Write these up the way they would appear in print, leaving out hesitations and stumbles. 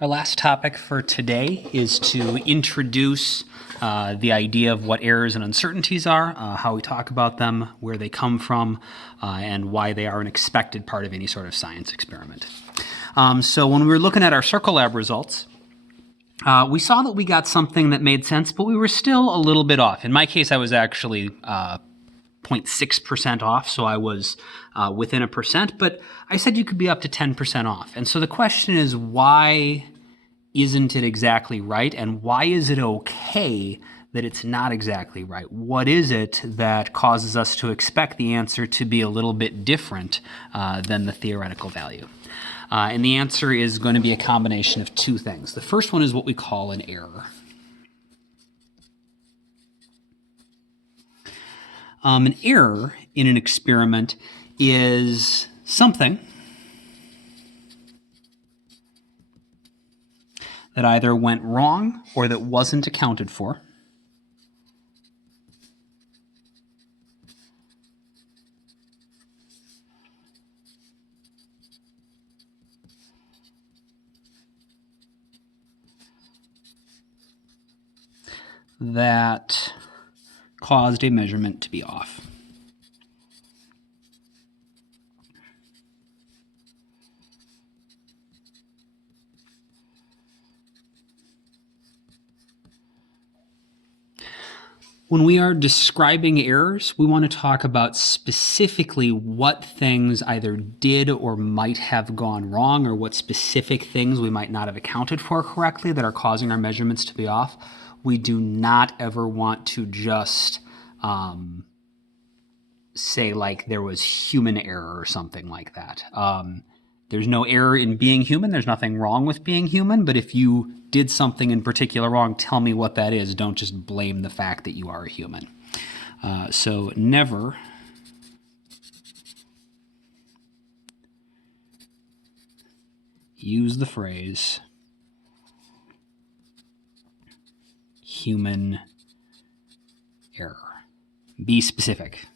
Our last topic for today is to introduce the idea of what errors and uncertainties are, how we talk about them, where they come from, and why they are an expected part of any sort of science experiment. So when we were looking at our Circle Lab results, we saw that we got something that made sense, but we were still a little bit off. In my case, I was actually 0.6% off, so I was within 1%, but I said you could be up to 10% off. And so the question is, why isn't it exactly right, and why is it okay that it's not exactly right? What is it that causes us to expect the answer to be a little bit different than the theoretical value? And the answer is going to be a combination of two things. The first one is what we call an error. An error in an experiment is something that either went wrong or that wasn't accounted for, that caused a measurement to be off. When we are describing errors, we want to talk about specifically what things either did or might have gone wrong, or what specific things we might not have accounted for correctly that are causing our measurements to be off. We do not ever want to just say like there was human error or something like that. There's no error in being human. There's nothing wrong with being human. But if you did something in particular wrong, tell me what that is. Don't just blame the fact that you are a human. So never use the phrase human error. Be specific.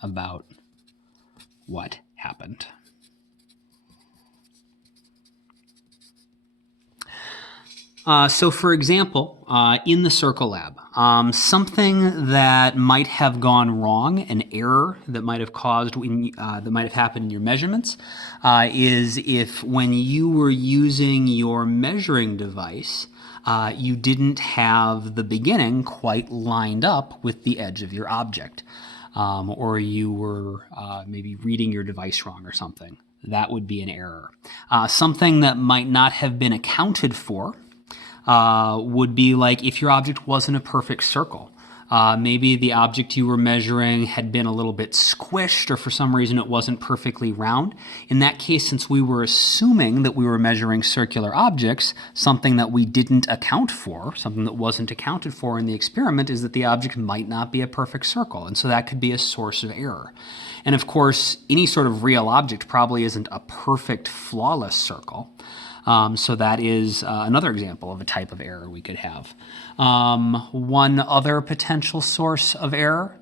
About what happened. So for example, in the Circle Lab, something that might have gone wrong, an error that might have caused, that might have happened in your measurements, is if when you were using your measuring device, you didn't have the beginning quite lined up with the edge of your object. Or you were maybe reading your device wrong or something. That would be an error. Something that might not have been accounted for would be like if your object wasn't a perfect circle. Maybe the object you were measuring had been a little bit squished, or for some reason it wasn't perfectly round. In that case, since we were assuming that we were measuring circular objects, something that we didn't account for, something that wasn't accounted for in the experiment, is that the object might not be a perfect circle. And so that could be a source of error. And of course, any sort of real object probably isn't a perfect, flawless circle. So that is another example of a type of error we could have. One other potential source of error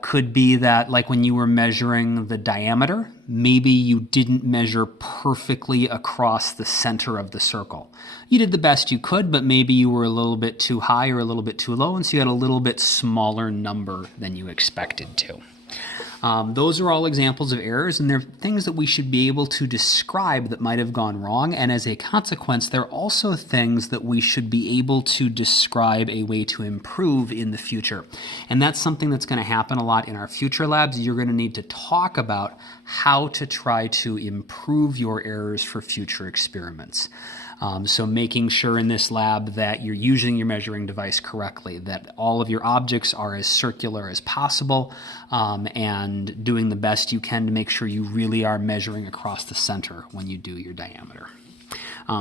could be that, like when you were measuring the diameter, maybe you didn't measure perfectly across the center of the circle. You did the best you could, but maybe you were a little bit too high or a little bit too low, and so you had a little bit smaller number than you expected to. Those are all examples of errors, and they're things that we should be able to describe that might have gone wrong, and as a consequence, they're also things that we should be able to describe a way to improve in the future. And that's something that's going to happen a lot in our future labs. You're going to need to talk about how to try to improve your errors for future experiments. So making sure in this lab that you're using your measuring device correctly, that all of your objects are as circular as possible, and doing the best you can to make sure you really are measuring across the center when you do your diameter.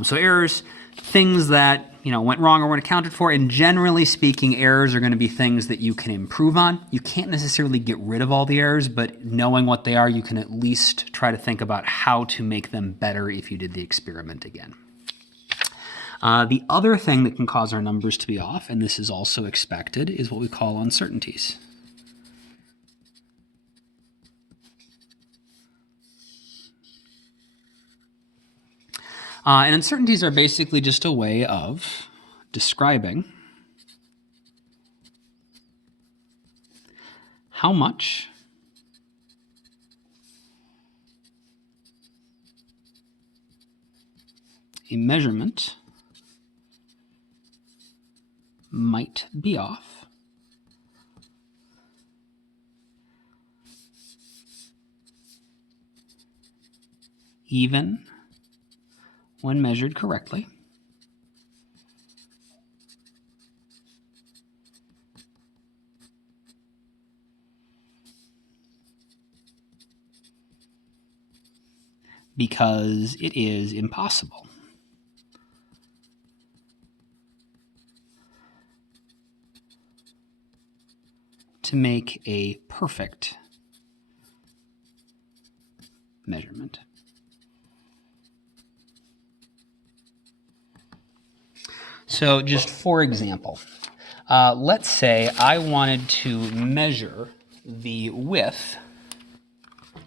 So errors, things that went wrong or weren't accounted for, and generally speaking, errors are going to be things that you can improve on. You can't necessarily get rid of all the errors, but knowing what they are, you can at least try to think about how to make them better if you did the experiment again. The other thing that can cause our numbers to be off, and this is also expected, is what we call uncertainties. And uncertainties are basically just a way of describing how much a measurement might be off even when measured correctly, because it is impossible to make a perfect measurement. So just for example, let's say I wanted to measure the width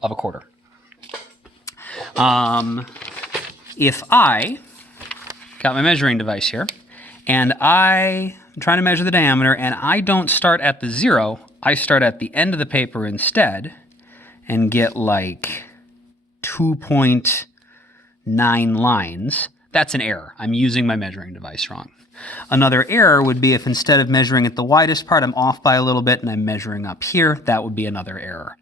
of a quarter. If I got my measuring device here, and I'm trying to measure the diameter, and I don't start at the 0, I start at the end of the paper instead, and get like 2.9 lines, that's an error. I'm using my measuring device wrong. Another error would be if instead of measuring at the widest part, I'm off by a little bit and I'm measuring up here. That would be another error.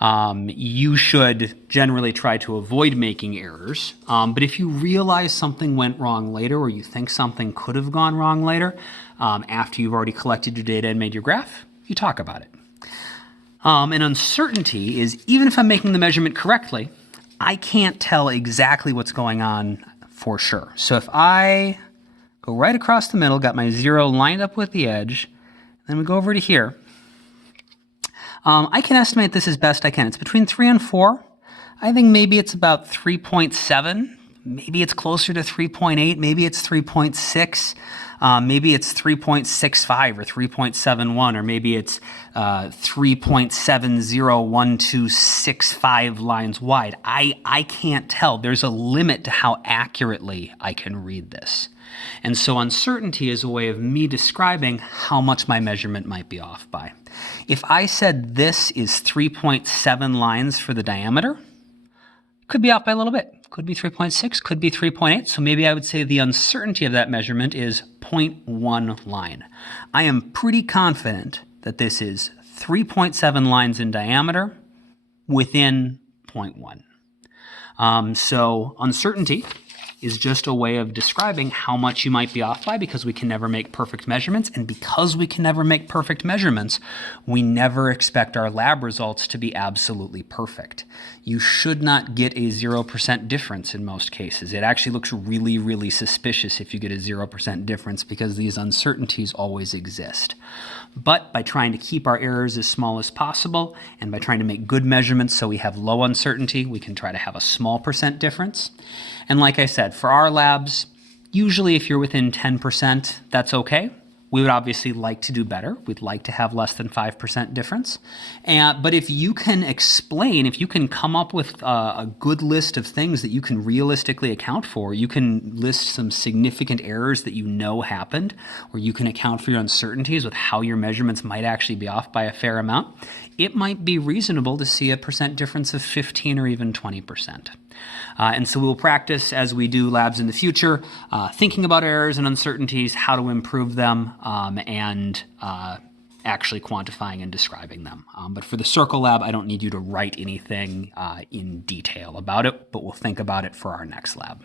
You should generally try to avoid making errors, but if you realize something went wrong later, or you think something could have gone wrong later, after you've already collected your data and made your graph, you talk about it. An uncertainty is, even if I'm making the measurement correctly, I can't tell exactly what's going on for sure. So if I go right across the middle, got my 0 lined up with the edge, then we go over to here, I can estimate this as best I can. It's between 3 and 4. I think maybe it's about 3.7. Maybe it's closer to 3.8. Maybe it's 3.6. Maybe it's 3.65 or 3.71, or maybe it's 3.701265 lines wide. I can't tell. There's a limit to how accurately I can read this. And so uncertainty is a way of me describing how much my measurement might be off by. If I said this is 3.7 lines for the diameter, could be off by a little bit. Could be 3.6, could be 3.8. So maybe I would say the uncertainty of that measurement is 0.1 line. I am pretty confident that this is 3.7 lines in diameter within 0.1. So uncertainty is just a way of describing how much you might be off by, because we can never make perfect measurements. And because we can never make perfect measurements, we never expect our lab results to be absolutely perfect. You should not get a 0% difference in most cases. It actually looks really, really suspicious if you get a 0% difference, because these uncertainties always exist. But by trying to keep our errors as small as possible, and by trying to make good measurements so we have low uncertainty, we can try to have a small percent difference. And like I said, for our labs, usually if you're within 10%, that's okay. We would obviously like to do better. We'd like to have less than 5% difference. But if you can explain, if you can come up with a good list of things that you can realistically account for, you can list some significant errors that you know happened, or you can account for your uncertainties with how your measurements might actually be off by a fair amount, it might be reasonable to see a percent difference of 15 or even 20%. And so we'll practice as we do labs in the future, thinking about errors and uncertainties, how to improve them, and actually quantifying and describing them. But for the circle lab, I don't need you to write anything in detail about it, but we'll think about it for our next lab.